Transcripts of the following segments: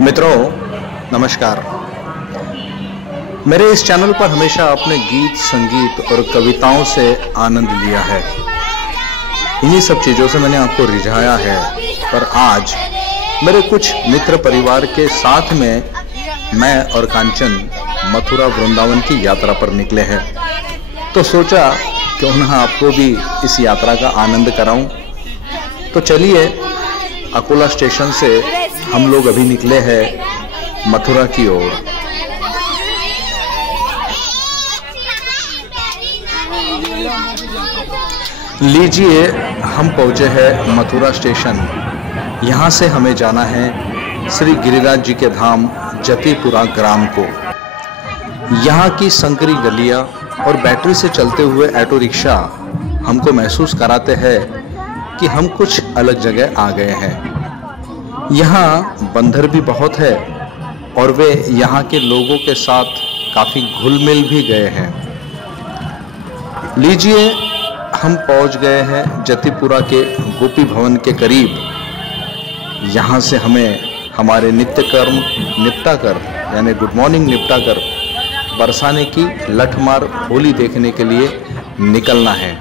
मित्रों नमस्कार। मेरे इस चैनल पर हमेशा आपने गीत, संगीत और कविताओं से आनंद लिया है। इन्हीं सब चीजों से मैंने आपको रिझाया है। पर आज मेरे कुछ मित्र परिवार के साथ में मैं और कांचन मथुरा वृंदावन की यात्रा पर निकले हैं। तो सोचा क्यों ना आपको भी इस यात्रा का आनंद कराऊं। तो चलिए, अकोला स्टेशन से हम लोग अभी निकले हैं मथुरा की ओर। लीजिए, हम पहुंचे हैं मथुरा स्टेशन। यहाँ से हमें जाना है श्री गिरिराज जी के धाम जतिपुरा ग्राम को। यहाँ की संकरी गलियाँ और बैटरी से चलते हुए ऑटो रिक्शा हमको महसूस कराते हैं कि हम कुछ अलग जगह आ गए हैं। यहाँ बंदर भी बहुत है और वे यहाँ के लोगों के साथ काफी घुल मिल भी गए हैं। लीजिए, हम पहुँच गए हैं जतिपुरा के गोपी भवन के करीब। यहाँ से हमें हमारे नित्य कर्म निपटा कर, यानी गुड मॉर्निंग निपटा कर बरसाने की लठमार होली देखने के लिए निकलना है।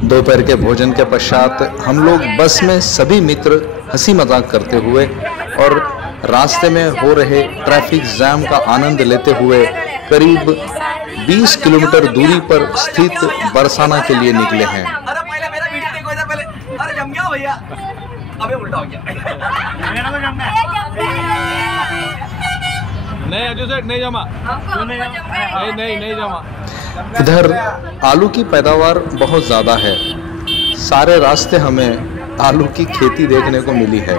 दोपहर के भोजन के पश्चात हम लोग बस में सभी मित्र हंसी मजाक करते हुए और रास्ते में हो रहे ट्रैफिक जाम का आनंद लेते हुए करीब 20 किलोमीटर दूरी पर स्थित बरसाना के लिए निकले हैं। इधर आलू की पैदावार बहुत ज़्यादा है। सारे रास्ते हमें आलू की खेती देखने को मिली है।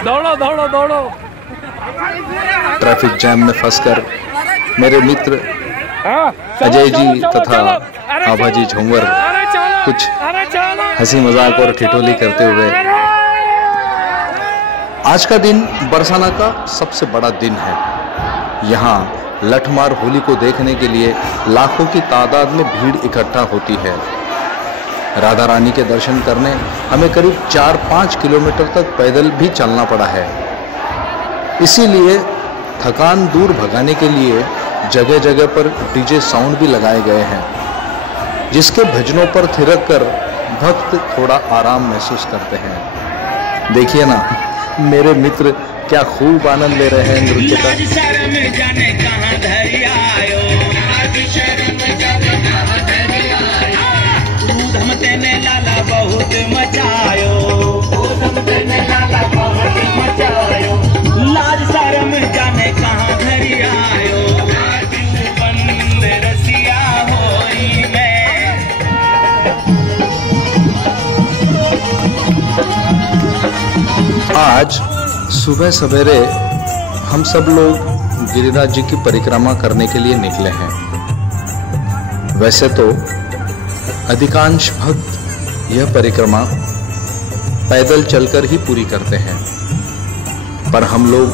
दौड़ो दौड़ो दौड़ो। ट्रैफिक जैम में फंसकर मेरे मित्र अजय जी तथा आभाजी झोंवर कुछ हंसी मजाक और ठिठोली करते हुए। आज का दिन बरसाना का सबसे बड़ा दिन है। यहाँ लठमार होली को देखने के लिए लाखों की तादाद में भीड़ इकट्ठा होती है। राधा रानी के दर्शन करने हमें करीब 4-5 किलोमीटर तक पैदल भी चलना पड़ा है। इसीलिए थकान दूर भगाने के लिए जगह जगह पर डीजे साउंड भी लगाए गए हैं, जिसके भजनों पर थिरक कर भक्त थोड़ा आराम महसूस करते हैं। देखिए ना, मेरे मित्र क्या खूब आनंद ले रहे हैं नृत्य का। बहुत मचायो, लाज शर्म जाने कहाँ धरी आयो, बंद रसिया होई मैं। आज सुबह सवेरे हम सब लोग गिरिराज जी की परिक्रमा करने के लिए निकले हैं। वैसे तो अधिकांश भक्त यह परिक्रमा पैदल चलकर ही पूरी करते हैं, पर हम लोग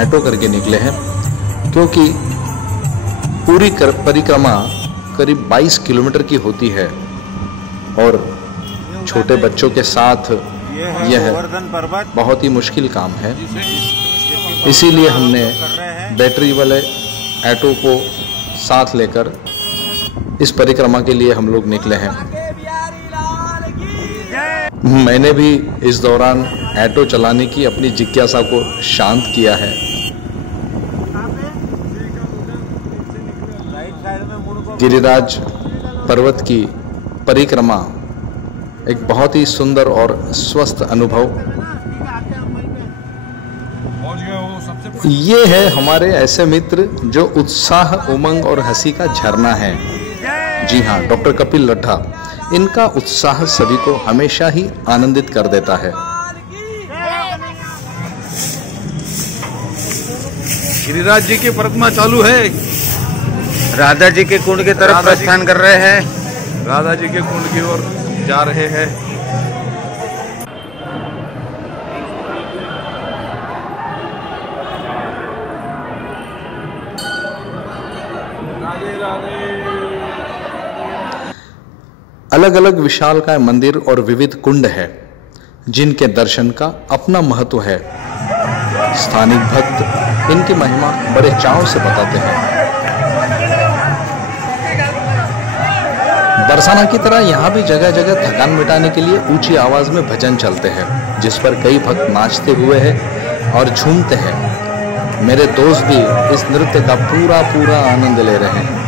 ऑटो करके निकले हैं क्योंकि पूरी परिक्रमा करीब 22 किलोमीटर की होती है और छोटे बच्चों के साथ यह बहुत ही मुश्किल काम है। इसीलिए हमने बैटरी वाले ऑटो को साथ लेकर इस परिक्रमा के लिए हम लोग निकले हैं। मैंने भी इस दौरान ऑटो चलाने की अपनी जिज्ञासा को शांत किया है। गिरिराज पर्वत की परिक्रमा एक बहुत ही सुंदर और स्वस्थ अनुभव। ये है हमारे ऐसे मित्र जो उत्साह, उमंग और हंसी का झरना है। जी हाँ, डॉक्टर कपिल लट्ठा। इनका उत्साह सभी को हमेशा ही आनंदित कर देता है। गिरिराज जी की परिक्रमा चालू है। राधा जी के कुंड की तरफ प्रस्थान कर रहे हैं। राधा जी के कुंड की ओर जा रहे हैं। अलग अलग विशालकाय मंदिर और विविध कुंड है जिनके दर्शन का अपना महत्व है। स्थानिक भक्त इनकी महिमा बड़े चाव से बताते हैं। बरसाना की तरह यहाँ भी जगह जगह थकान मिटाने के लिए ऊंची आवाज में भजन चलते हैं, जिस पर कई भक्त नाचते हुए हैं और झूमते हैं। मेरे दोस्त भी इस नृत्य का पूरा आनंद ले रहे हैं।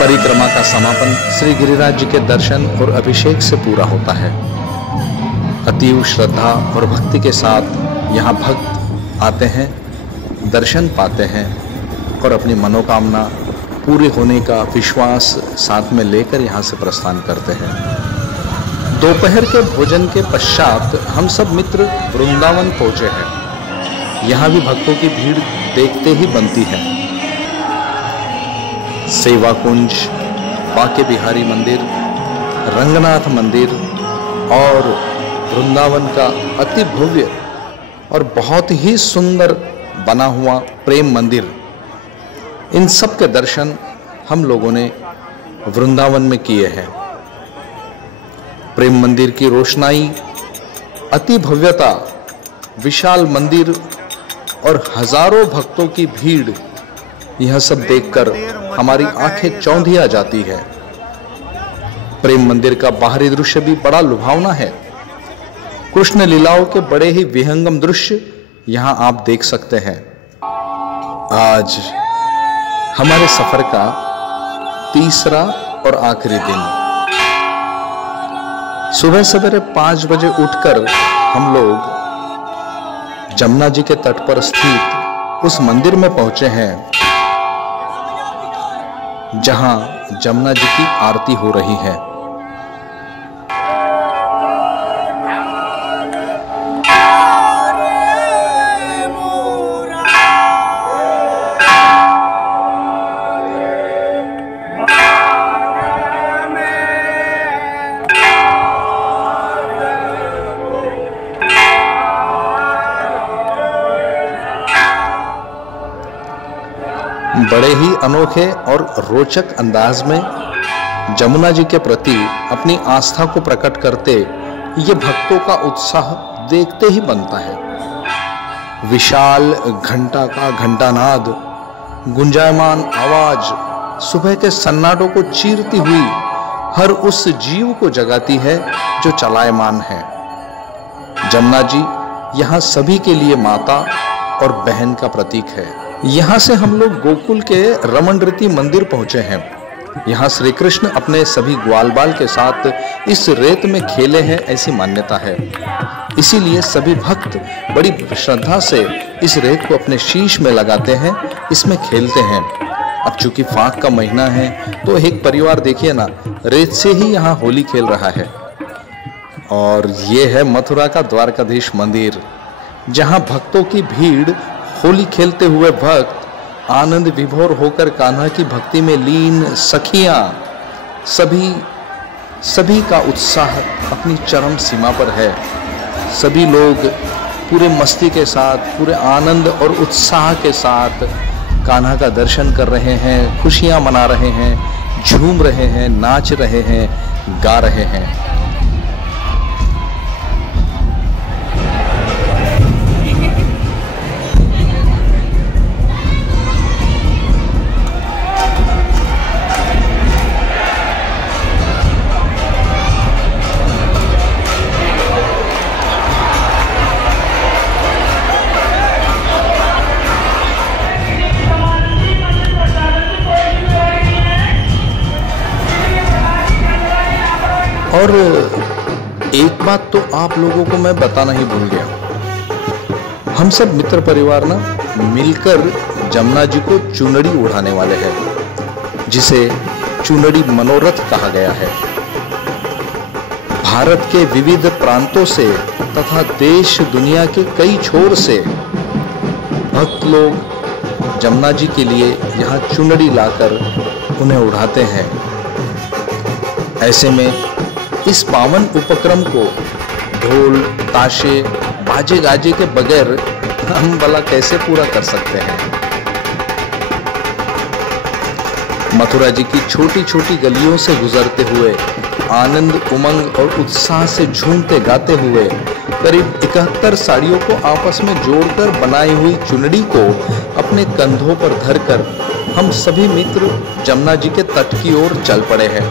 परिक्रमा का समापन श्री गिरिराज जी के दर्शन और अभिषेक से पूरा होता है। अतीव श्रद्धा और भक्ति के साथ यहाँ भक्त आते हैं, दर्शन पाते हैं और अपनी मनोकामना पूरी होने का विश्वास साथ में लेकर यहाँ से प्रस्थान करते हैं। दोपहर के भोजन के पश्चात हम सब मित्र वृंदावन पहुंचे हैं। यहाँ भी भक्तों की भीड़ देखते ही बनती है। सेवा कुंज, बाके बिहारी मंदिर, रंगनाथ मंदिर और वृंदावन का अति भव्य और बहुत ही सुंदर बना हुआ प्रेम मंदिर, इन सब के दर्शन हम लोगों ने वृंदावन में किए हैं। प्रेम मंदिर की रोशनाई, अति भव्यता, विशाल मंदिर और हजारों भक्तों की भीड़, यह सब देखकर हमारी आंखें चौंधिया जाती है। प्रेम मंदिर का बाहरी दृश्य भी बड़ा लुभावना है। कृष्ण लीलाओं के बड़े ही विहंगम दृश्य यहां आप देख सकते हैं। आज हमारे सफर का तीसरा और आखिरी दिन। सुबह सवेरे 5 बजे उठकर हम लोग जमुना जी के तट पर स्थित उस मंदिर में पहुंचे हैं जहां जमुना जी की आरती हो रही है। बड़े ही अनोखे और रोचक अंदाज में जमुना जी के प्रति अपनी आस्था को प्रकट करते ये भक्तों का उत्साह देखते ही बनता है। विशाल घंटा का घंटानाद, गुंजायमान आवाज सुबह के सन्नाटों को चीरती हुई हर उस जीव को जगाती है जो चलायमान है। जमुना जी यहाँ सभी के लिए माता और बहन का प्रतीक है। यहाँ से हम लोग गोकुल के रमन रीति मंदिर पहुंचे हैं। यहाँ श्री कृष्ण अपने सभी ग्वाल बाल के साथ इस रेत में खेले हैं, ऐसी मान्यता है। इसीलिए सभी भक्त बड़ी श्रद्धा से इस रेत को अपने शीश में लगाते हैं, इसमें खेलते हैं। अब चूंकि फाग का महीना है तो एक परिवार देखिए ना, रेत से ही यहाँ होली खेल रहा है। और ये है मथुरा का द्वारकाधीश मंदिर, जहाँ भक्तों की भीड़, होली खेलते हुए भक्त आनंद विभोर होकर कान्हा की भक्ति में लीन, सखियां, सभी का उत्साह अपनी चरम सीमा पर है। सभी लोग पूरे मस्ती के साथ, पूरे आनंद और उत्साह के साथ कान्हा का दर्शन कर रहे हैं, खुशियां मना रहे हैं, झूम रहे हैं, नाच रहे हैं, गा रहे हैं। और एक बात तो आप लोगों को मैं बताना ही भूल गया। हम सब मित्र परिवार ना मिलकर जमुना जी को चुनरी उड़ाने वाले हैं, जिसे चुनरी मनोरथ कहा गया है। भारत के विविध प्रांतों से तथा देश दुनिया के कई छोर से भक्त लोग जमुना जी के लिए यहाँ चुनरी लाकर उन्हें उड़ाते हैं। ऐसे में इस पावन उपक्रम को ढोल, ताशे, बाजे गाजे के बगैर हम भला कैसे पूरा कर सकते हैं। मथुरा जी की छोटी छोटी गलियों से गुजरते हुए आनंद, उमंग और उत्साह से झूमते गाते हुए करीब 71 साड़ियों को आपस में जोड़कर बनाई हुई चुनरी को अपने कंधों पर धरकर हम सभी मित्र जमुना जी के तट की ओर चल पड़े हैं।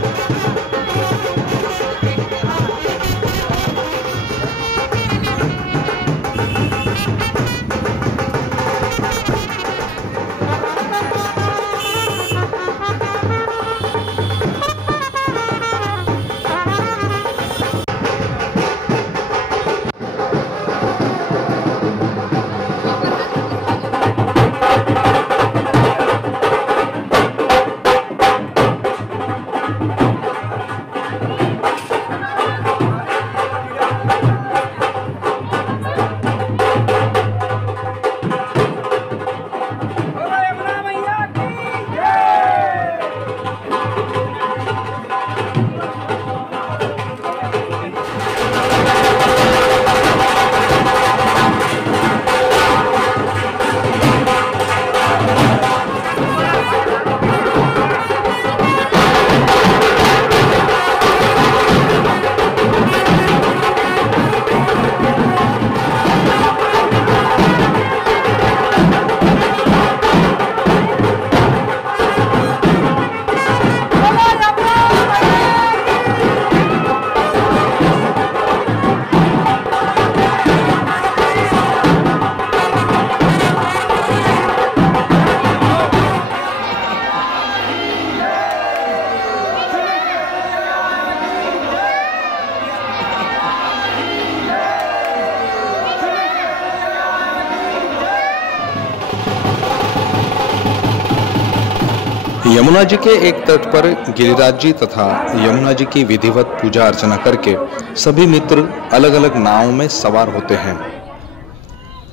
यमुना जी के एक तट पर गिरिराज जी तथा यमुना जी की विधिवत पूजा अर्चना करके सभी मित्र अलग अलग नाव में सवार होते हैं।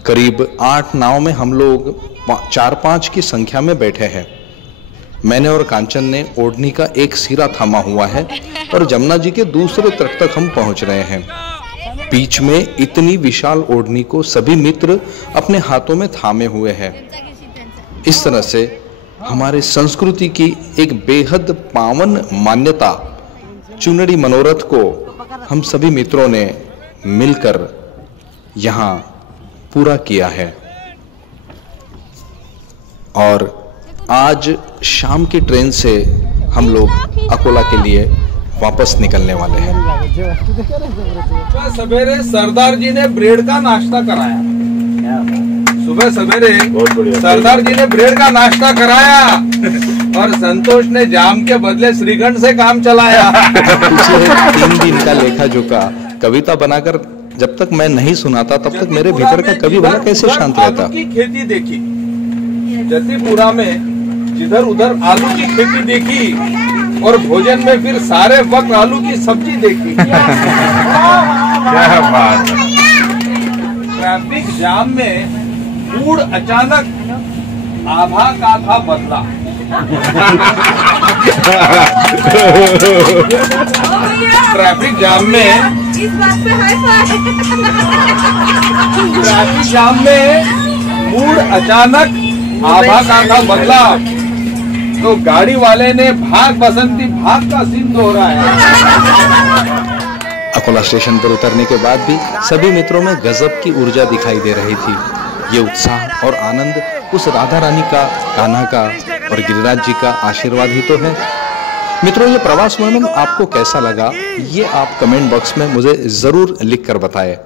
करीब 8 नाव में हम लोग 4-5 की संख्या में बैठे हैं। मैंने और कांचन ने ओढ़नी का एक सिरा थामा हुआ है और जमुना जी के दूसरे तट तक हम पहुंच रहे हैं। बीच में इतनी विशाल ओढ़नी को सभी मित्र अपने हाथों में थामे हुए हैं। इस तरह से हमारे संस्कृति की एक बेहद पावन मान्यता चुनरी मनोरथ को हम सभी मित्रों ने मिलकर यहाँ पूरा किया है। और आज शाम की ट्रेन से हम लोग अकोला के लिए वापस निकलने वाले हैं। सवेरे सरदार जी ने ब्रेड का नाश्ता कराया। सुबह सवेरे सरदार जी ने ब्रेड का नाश्ता कराया और संतोष ने जाम के बदले श्रीखंड से काम चलाया। पिछले 3 दिन का लेखा जोखा कविता बनाकर जब तक मैं नहीं सुनाता तब तक मेरे भीतर का कवि भला कैसे शांत रहता। आलू की खेती देखी जतीपुरा में, जिधर उधर आलू की खेती देखी और भोजन में फिर सारे वक्त आलू की सब्जी देखी। क्या बात है। ट्रैफिक जाम में मूड अचानक आभा का था बदला। ट्रैफिक जाम में मूड अचानक आभा का था बदला तो गाड़ी वाले ने भाग बसंती भाग का सीन दोहराया। अकोला स्टेशन पर उतरने के बाद भी सभी मित्रों में गजब की ऊर्जा दिखाई दे रही थी। ये उत्साह और आनंद उस राधा रानी का, कान्हा का और गिरिराज जी का आशीर्वाद ही तो है। मित्रों, ये प्रवास वर्णन आपको कैसा लगा ये आप कमेंट बॉक्स में मुझे जरूर लिख कर बताएं।